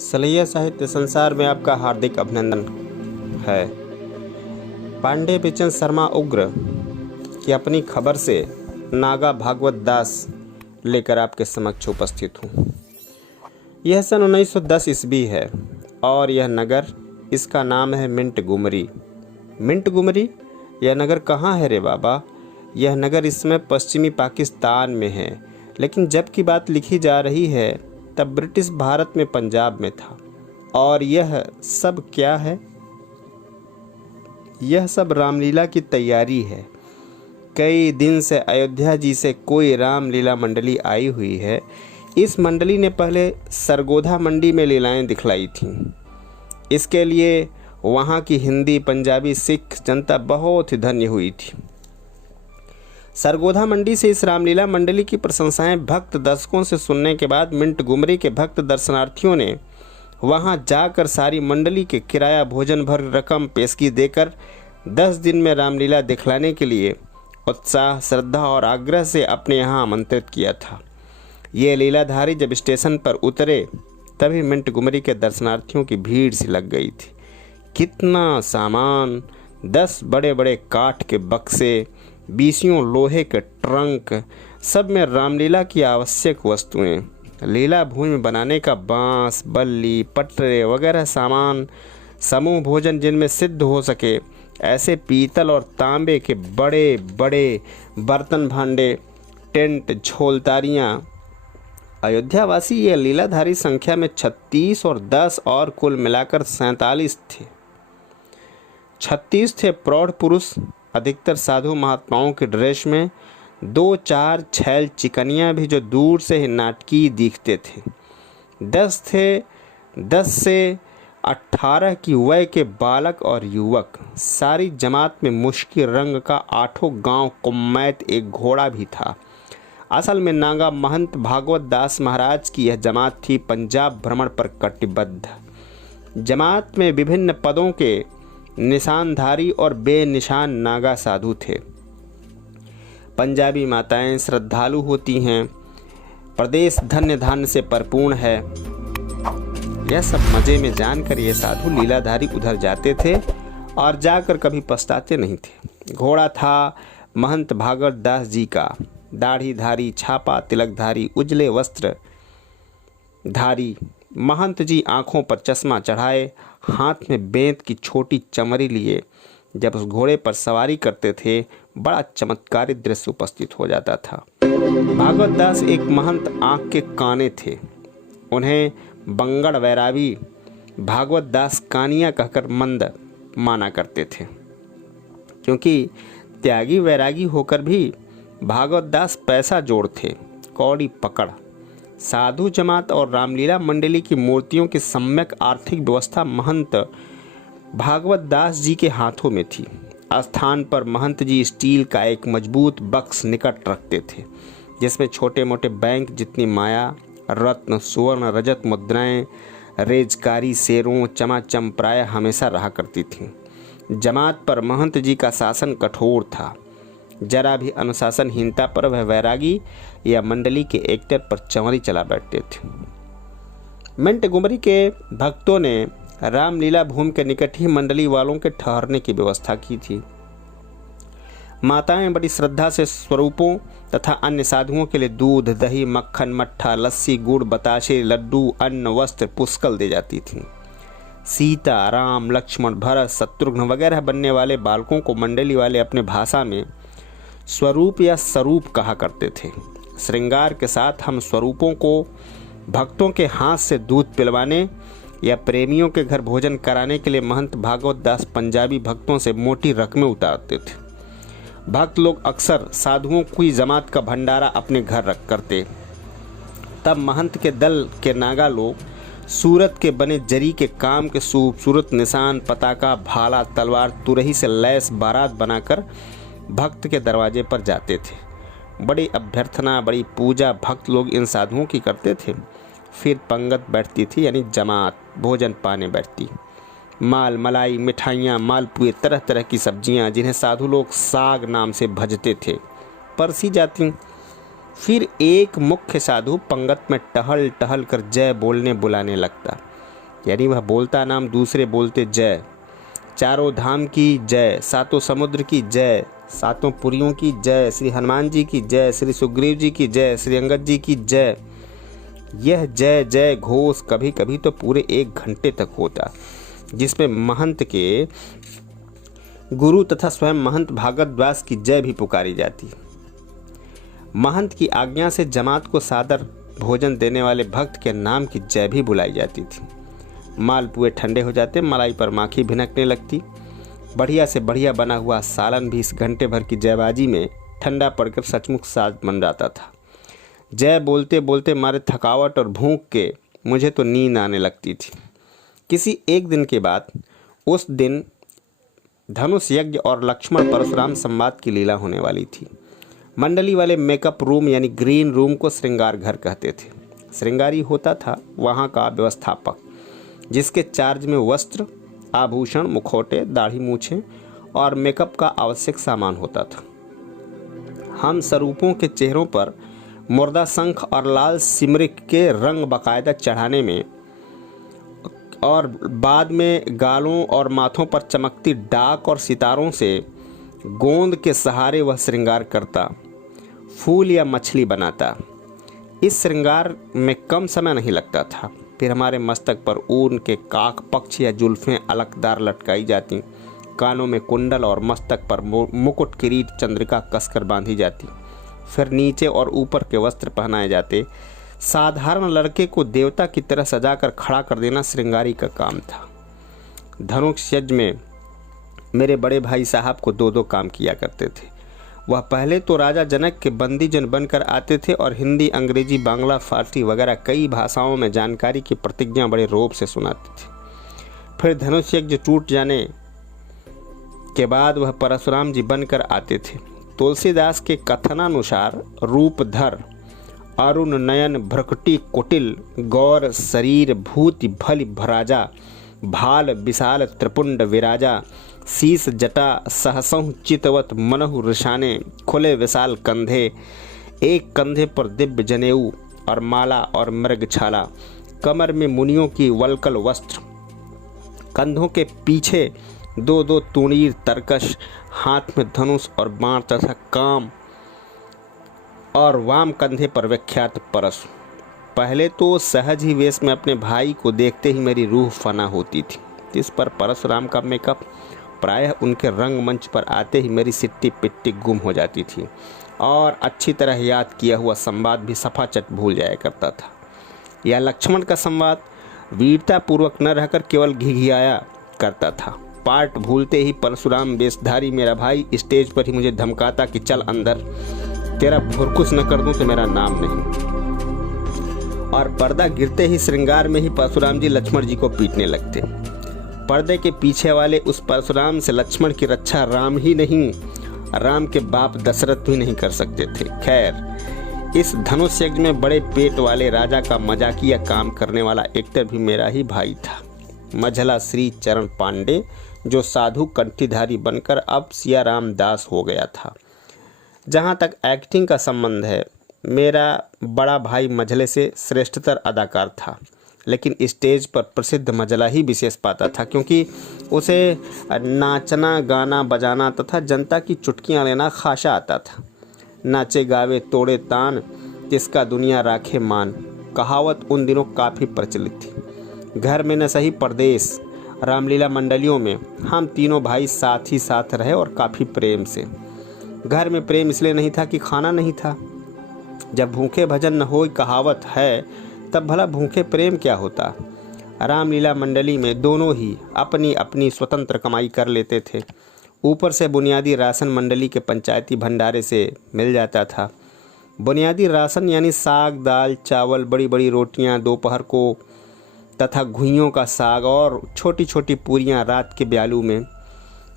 सलैया साहित्य संसार में आपका हार्दिक अभिनंदन है। पांडे बिचन शर्मा उग्र की अपनी खबर से नागा भागवत दास लेकर आपके समक्ष उपस्थित हूँ। यह सन 1910 ईस्वी है और यह नगर, इसका नाम है मिंटगुमरी। मिंटगुमरी यह नगर कहाँ है रे बाबा? यह नगर इसमें पश्चिमी पाकिस्तान में है, लेकिन जब की बात लिखी जा रही है तब ब्रिटिश भारत में पंजाब में था। और यह सब क्या है? यह सब रामलीला की तैयारी है। कई दिन से अयोध्या जी से कोई रामलीला मंडली आई हुई है। इस मंडली ने पहले सरगोधा मंडी में लीलाएं दिखलाई थीं। इसके लिए वहाँ की हिंदी, पंजाबी, सिख जनता बहुत ही धन्य हुई थी। सरगोधा मंडी से इस रामलीला मंडली की प्रशंसाएं भक्त दर्शकों से सुनने के बाद मिंटगुमरी के भक्त दर्शनार्थियों ने वहां जाकर सारी मंडली के किराया भोजन भर रकम पेशगी देकर 10 दिन में रामलीला दिखलाने के लिए उत्साह, श्रद्धा और आग्रह से अपने यहाँ आमंत्रित किया था। ये लीलाधारी जब स्टेशन पर उतरे तभी मिंटगुमरी के दर्शनार्थियों की भीड़ सी लग गई थी। कितना सामान! 10 बड़े बड़े काठ के बक्से, 20 लोहे के ट्रंक, सब में रामलीला की आवश्यक वस्तुएं, लीला भूमि बनाने का बांस, बल्ली, पटरे वगैरह सामान, समूह भोजन जिनमें सिद्ध हो सके ऐसे पीतल और तांबे के बड़े बड़े बर्तन भांडे, टेंट, झोलतारियाँ। अयोध्यावासी ये लीलाधारी संख्या में 36 और 10 और कुल मिलाकर 47 थे। 36 थे प्रौढ़ पुरुष, अधिकतर साधु महात्माओं के ड्रेस में। 2-4 छैल चिकनियाँ भी जो दूर से ही नाटकीय दिखते थे। 10 थे 10 से 18 की वय के बालक और युवक। सारी जमात में मुश्किल रंग का 8 गांव कुम्मैत एक घोड़ा भी था। असल में नागा महंत भागवत दास महाराज की यह जमात थी पंजाब भ्रमण पर कटिबद्ध। जमात में विभिन्न पदों के निशानधारी और बेनिशान नागा साधु थे। पंजाबी माताएं श्रद्धालु होती हैं। प्रदेश धन्य धान्य से परिपूर्ण है। यह सब मजे में जानकर ये साधु लीलाधारी उधर जाते थे और जाकर कभी पछताते नहीं थे। घोड़ा था महंत भागवत दास जी का, दाढ़ीधारी, छापा तिलकधारी, उजले वस्त्र धारी। महंत जी आंखों पर चश्मा चढ़ाए, हाथ में बेंत की छोटी चमरी लिए जब उस घोड़े पर सवारी करते थे, बड़ा चमत्कारी दृश्य उपस्थित हो जाता था। भागवत दास एक महंत आंख के काने थे। उन्हें बंगड़ वैरागी भागवत दास कानिया कहकर मंद माना करते थे, क्योंकि त्यागी वैरागी होकर भी भागवत दास पैसा जोड़ थे, कौड़ी पकड़। साधु जमात और रामलीला मंडली की मूर्तियों की सम्यक आर्थिक व्यवस्था महंत भागवत दास जी के हाथों में थी। स्थान पर महंत जी स्टील का एक मजबूत बक्स निकट रखते थे, जिसमें छोटे मोटे बैंक जितनी माया, रत्न, सुवर्ण, रजत मुद्राएं, रेजकारी, शेरों, चमाचम प्राय हमेशा रहा करती थीं। जमात पर महंत जी का शासन कठोर था। जरा भी अनुशासनहीनता पर वह वैरागी या मंडली के एक्टर पर चंवरी चला बैठते थे। मिंटगुमरी के भक्तों ने रामलीला भूमि के निकट ही मंडली वालों के ठहरने की व्यवस्था की थी। माताएं बड़ी श्रद्धा से स्वरूपों तथा अन्य साधुओं के लिए दूध, दही, मक्खन, मट्ठा, लस्सी, गुड़, बताशे, लड्डू, अन्न, वस्त्र पुष्कल दे जाती थीं। सीता, राम, लक्ष्मण, भरत, शत्रुघ्न वगैरह बनने वाले बालकों को मंडली वाले अपने भाषा में स्वरूप या स्वरूप कहा करते थे। श्रृंगार के साथ हम स्वरूपों को भक्तों के हाथ से दूध पिलवाने या प्रेमियों के घर भोजन कराने के लिए महंत भागवत दास पंजाबी भक्तों से मोटी रकमें उतारते थे। भक्त लोग अक्सर साधुओं की जमात का भंडारा अपने घर रख करते। तब महंत के दल के नागा लोग सूरत के बने जरी के काम के खूबसूरत निशान, पताका, भाला, तलवार, तुरही से लैस बारात बनाकर भक्त के दरवाजे पर जाते थे। बड़ी अभ्यर्थना, बड़ी पूजा भक्त लोग इन साधुओं की करते थे। फिर पंगत बैठती थी, यानी जमात भोजन पाने बैठती। माल, मलाई, मिठाइयाँ, मालपुए, तरह तरह की सब्जियाँ जिन्हें साधु लोग साग नाम से भजते थे, परसी जाती। फिर एक मुख्य साधु पंगत में टहल टहल कर जय बोलने बुलाने लगता। यानी वह बोलता नाम दूसरे बोलते जय। चारों धाम की जय, सातों समुद्र की जय, सातों पुरियों की जय, श्री हनुमान जी की जय, श्री सुग्रीव जी की जय, श्री अंगद जी की जय। यह जय जय घोष कभी कभी तो पूरे 1 घंटे तक होता, जिसमें महंत के गुरु तथा स्वयं महंत भागवत की जय भी पुकारी जाती। महंत की आज्ञा से जमात को सादर भोजन देने वाले भक्त के नाम की जय भी बुलाई जाती थी। मालपुए ठंडे हो जाते, मलाई पर माखी भिनकने लगती। बढ़िया से बढ़िया बना हुआ सालन भी इस घंटे भर की जयबाजी में ठंडा पड़कर सचमुच साज बन जाता था। जय बोलते बोलते मारे थकावट और भूख के मुझे तो नींद आने लगती थी। किसी एक दिन के बाद उस दिन धनुष यज्ञ और लक्ष्मण परशुराम संवाद की लीला होने वाली थी। मंडली वाले मेकअप रूम यानी ग्रीन रूम को श्रृंगार घर कहते थे। श्रृंगारी होता था वहाँ का व्यवस्थापक, जिसके चार्ज में वस्त्र, आभूषण, मुखौटे, दाढ़ी मूछें और मेकअप का आवश्यक सामान होता था। हम स्वरूपों के चेहरों पर मुर्दा शंख और लाल सिमरिक के रंग बाकायदा चढ़ाने में और बाद में गालों और माथों पर चमकती डाक और सितारों से गोंद के सहारे वह श्रृंगार करता, फूल या मछली बनाता। इस श्रृंगार में कम समय नहीं लगता था। फिर हमारे मस्तक पर ऊन के काक, पक्ष या जुल्फें अलकदार लटकाई जाती, कानों में कुंडल और मस्तक पर मुकुट, किरीट, चंद्रिका कसकर बांधी जाती। फिर नीचे और ऊपर के वस्त्र पहनाए जाते। साधारण लड़के को देवता की तरह सजाकर खड़ा कर देना श्रृंगारी का काम था। धनुष यज्ञ में मेरे बड़े भाई साहब को 2-2 काम किया करते थे। वह पहले तो राजा जनक के बंदीजन बनकर आते थे और हिंदी, अंग्रेजी, बांग्ला, फारसी वगैरह कई भाषाओं में जानकारी की प्रतिज्ञा बड़े रोब से सुनाते थे। फिर धनुष यज्ञ टूट जाने के बाद वह परशुराम जी बनकर आते थे। तुलसीदास के कथनानुसार रूपधर, अरुण नयन, भ्रकुटी कुटिल, गौर शरीर, भूति भलि भराजा, भाल विशाल त्रिपुंड विराजा, शीस जटा सहसहु चितवत मनहु ऋषाने, खुले विशाल कंधे, एक कंधे पर दिव्य जनेऊ और माला और मृग छाला, कमर में मुनियों की वलकल वस्त्र, कंधों के पीछे 2-2 तूणीर तरकश, हाथ में धनुष और बाण तथा काम, और वाम कंधे पर विख्यात परशु। पहले तो सहज ही वेश में अपने भाई को देखते ही मेरी रूह फना होती थी। इस पर परशुराम का मेकअप, प्रायः उनके रंगमंच पर आते ही मेरी सिट्टी पिट्टी गुम हो जाती थी और अच्छी तरह याद किया हुआ संवाद भी सफाचट भूल जाया करता था। यह लक्ष्मण का संवाद वीरता पूर्वक न रहकर केवल घिघियाया करता था। पार्ट भूलते ही परशुराम वेशधारी मेरा भाई स्टेज पर ही मुझे धमकाता कि चल अंदर, तेरा भुरकुस न कर दूं तो मेरा नाम नहीं। और पर्दा गिरते ही श्रृंगार में ही परशुराम जी लक्ष्मण जी को पीटने लगते। पर्दे के पीछे वाले उस परशुराम से लक्ष्मण की रक्षा राम ही नहीं, राम के बाप दशरथ भी नहीं कर सकते थे। खैर, इस धनुष यज्ञ में बड़े पेट वाले राजा का मजाकिया काम करने वाला एक्टर भी मेरा ही भाई था, मझला श्री चरण पांडे, जो साधु कंठीधारी बनकर अब सिया राम दास हो गया था। जहाँ तक एक्टिंग का संबंध है, मेरा बड़ा भाई मझले से श्रेष्ठतर अदाकार था, लेकिन स्टेज पर प्रसिद्ध मझला ही विशेष पाता था, क्योंकि उसे नाचना, गाना बजाना तथा जनता की चुटकियाँ लेना खासा आता था। नाचे गावे तोड़े तान, तिसका दुनिया राखे मान, कहावत उन दिनों काफ़ी प्रचलित थी। घर में न सही परदेश, रामलीला मंडलियों में हम तीनों भाई साथ ही साथ रहे और काफ़ी प्रेम से। घर में प्रेम इसलिए नहीं था कि खाना नहीं था। जब भूखे भजन न हो कहावत है, तब भला भूखे प्रेम क्या होता। रामलीला मंडली में दोनों ही अपनी अपनी स्वतंत्र कमाई कर लेते थे। ऊपर से बुनियादी राशन मंडली के पंचायती भंडारे से मिल जाता था। बुनियादी राशन यानी साग, दाल, चावल, बड़ी बड़ी रोटियां दोपहर को तथा घुइयों का साग और छोटी छोटी पूरियां रात के ब्यालू में।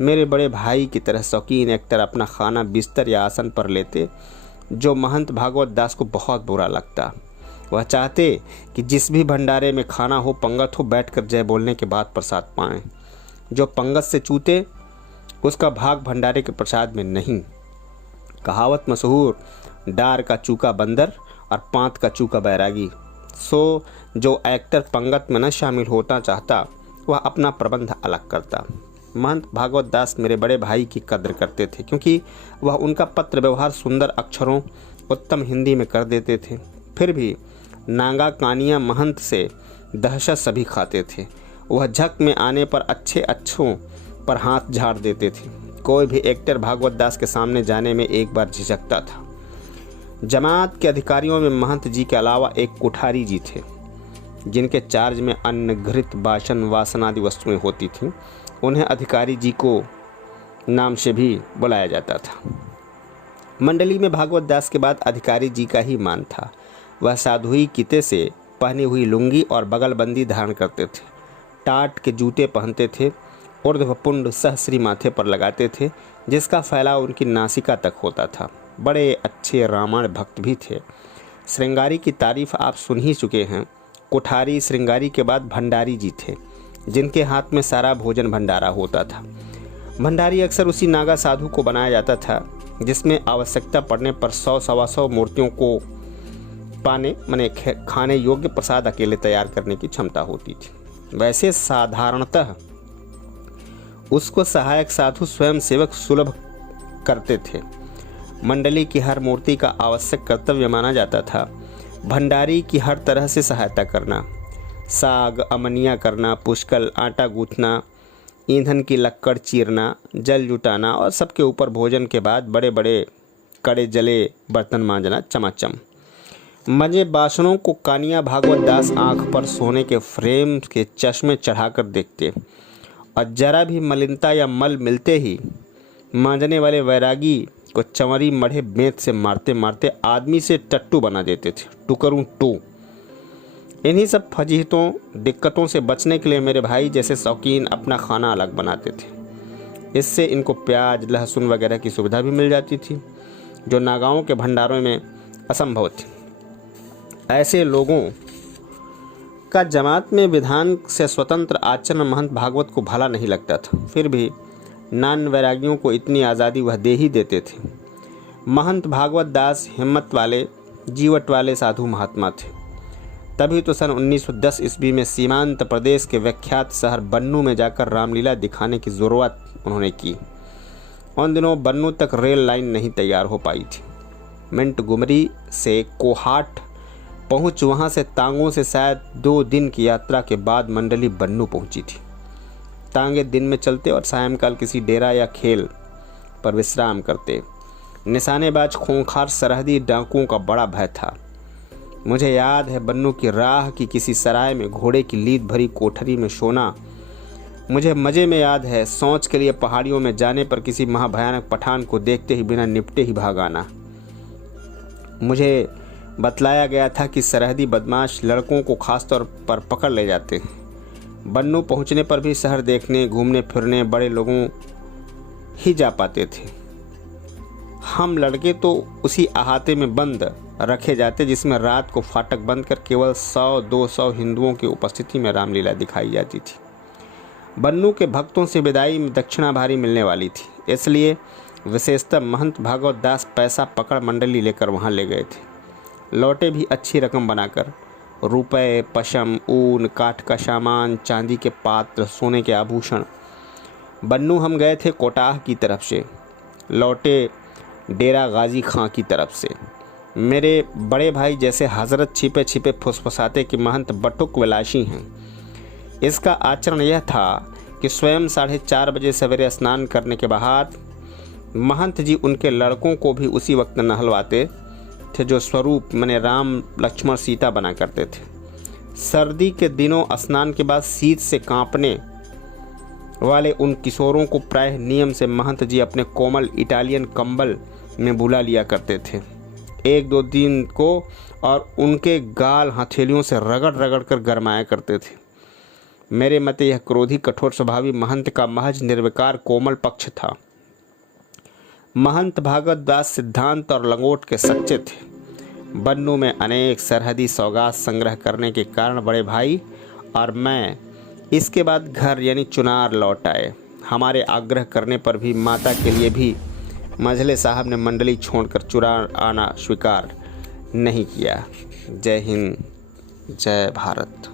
मेरे बड़े भाई की तरह शौकीन एक्टर अपना खाना बिस्तर या आसन पर लेते, जो महंत भागवत दास को बहुत बुरा लगता। वह चाहते कि जिस भी भंडारे में खाना हो, पंगत हो, बैठकर जय बोलने के बाद प्रसाद पाएं। जो पंगत से चूते, उसका भाग भंडारे के प्रसाद में नहीं। कहावत मशहूर, डार का चूका बंदर और पांत का चूका बैरागी। सो जो एक्टर पंगत में न शामिल होना चाहता वह अपना प्रबंध अलग करता। महंत भागवत दास मेरे बड़े भाई की कद्र करते थे, क्योंकि वह उनका पत्र व्यवहार सुंदर अक्षरों उत्तम हिंदी में कर देते थे। फिर भी नांगा कानिया महंत से दहशत सभी खाते थे। वह झक में आने पर अच्छों पर हाथ झाड़ देते थे। कोई भी एक्टर भागवत दास के सामने जाने में एक बार झिझकता था। जमात के अधिकारियों में महंत जी के अलावा एक कुठारी जी थे, जिनके चार्ज में अन्न, घृत, बासन, वासन आदि वस्तुएं होती थीं। उन्हें अधिकारी जी को नाम से भी बुलाया जाता था। मंडली में भागवत दास के बाद अधिकारी जी का ही मान था। वह साधुई किते से पहनी हुई लुंगी और बगलबंदी धारण करते थे, टाट के जूते पहनते थे, ऊर्ध्वपुंड सहस्री माथे पर लगाते थे, जिसका फैलाव उनकी नासिका तक होता था। बड़े अच्छे रामायण भक्त भी थे। श्रृंगारी की तारीफ आप सुन ही चुके हैं। कुठारी श्रृंगारी के बाद भंडारी जी थे, जिनके हाथ में सारा भोजन भंडारा होता था। भंडारी अक्सर उसी नागा साधु को बनाया जाता था जिसमें आवश्यकता पड़ने पर 100-125 मूर्तियों को पाने माने खाने योग्य प्रसाद अकेले तैयार करने की क्षमता होती थी। वैसे साधारणतः उसको सहायक साधु स्वयं सेवक सुलभ करते थे। मंडली की हर मूर्ति का आवश्यक कर्तव्य माना जाता था भंडारी की हर तरह से सहायता करना, साग अमनिया करना, पुष्कल आटा गूंथना, ईंधन की लक्कड़ चीरना, जल जुटाना और सबके ऊपर भोजन के बाद बड़े बड़े कड़े जले बर्तन मांजना चमाचम। मजे बासनों को कानिया भागवत दास आँख पर सोने के फ्रेम के चश्मे चढ़ाकर देखते और जरा भी मलिनता या मल मिलते ही मांजने वाले वैरागी को चंवरी मढ़े बेंत से मारते मारते आदमी से टट्टू बना देते थे, टुकरूं टू। इन्हीं सब फजीहतों दिक्कतों से बचने के लिए मेरे भाई जैसे शौकीन अपना खाना अलग बनाते थे। इससे इनको प्याज लहसुन वगैरह की सुविधा भी मिल जाती थी, जो नागाओं के भंडारों में असंभव थी। ऐसे लोगों का जमात में विधान से स्वतंत्र आचरण महंत भागवत को भला नहीं लगता था। फिर भी नान वैरागियों को इतनी आज़ादी वह दे ही देते थे। महंत भागवत दास हिम्मत वाले जीवट वाले साधु महात्मा थे। तभी तो सन 1910 ईस्वी में सीमांत प्रदेश के विख्यात शहर बन्नू में जाकर रामलीला दिखाने की ज़रूरत उन्होंने की। उन दिनों बन्नू तक रेल लाइन नहीं तैयार हो पाई थी। मिंटगुमरी से कोहाट पहुँच वहाँ से तांगों से शायद 2 दिन की यात्रा के बाद मंडली बन्नू पहुँची थी। तांगे दिन में चलते और सायंकाल किसी डेरा या खेल पर विश्राम करते। निशानेबाज खूंखार सरहदी डाकुओं का बड़ा भय था। मुझे याद है बन्नू की राह की किसी सराय में घोड़े की लीद भरी कोठरी में सोना। मुझे मज़े में याद है सोच के लिए पहाड़ियों में जाने पर किसी महाभयानक पठान को देखते ही बिना निपटे ही भाग आना। मुझे बतलाया गया था कि सरहदी बदमाश लड़कों को खासतौर पर पकड़ ले जाते हैं। बन्नू पहुंचने पर भी शहर देखने घूमने फिरने बड़े लोगों ही जा पाते थे। हम लड़के तो उसी अहाते में बंद रखे जाते जिसमें रात को फाटक बंद कर केवल 100-200 हिंदुओं की उपस्थिति में रामलीला दिखाई जाती थी। बन्नू के भक्तों से विदाई में दक्षिणा भारी मिलने वाली थी, इसलिए विशेषतः महंत भागवत दास पैसा पकड़ मंडली लेकर वहाँ ले गए थे। लौटे भी अच्छी रकम बनाकर, रुपए, पशम, ऊन, काठ का सामान, चांदी के पात्र, सोने के आभूषण। बन्नू हम गए थे कोटाह की तरफ से, लौटे डेरा गाजी खां की तरफ से। मेरे बड़े भाई जैसे हजरत छिपे छिपे फुसफुसाते कि महंत बटुक विलासी हैं। इसका आचरण यह था कि स्वयं 4:30 बजे सवेरे स्नान करने के बाद महंत जी उनके लड़कों को भी उसी वक्त नहलवाते थे जो स्वरूप माने राम लक्ष्मण सीता बना करते थे। सर्दी के दिनों स्नान के बाद शीत से कांपने वाले उन किशोरों को प्रायः नियम से महंत जी अपने कोमल इटालियन कंबल में बुला लिया करते थे 1-2 दिन को, और उनके गाल हथेलियों से रगड़ रगड़ कर गरमाया करते थे। मेरे मते यह क्रोधी कठोर स्वभावी महंत का महज निर्विकार कोमल पक्ष था। महंत भागवत दास सिद्धांत और लंगोट के सच्चे थे। बन्नू में अनेक सरहदी सौगात संग्रह करने के कारण बड़े भाई और मैं इसके बाद घर यानी चुनार लौट आए। हमारे आग्रह करने पर भी माता के लिए भी मझले साहब ने मंडली छोड़कर चुनार आना स्वीकार नहीं किया। जय हिंद। जय भारत।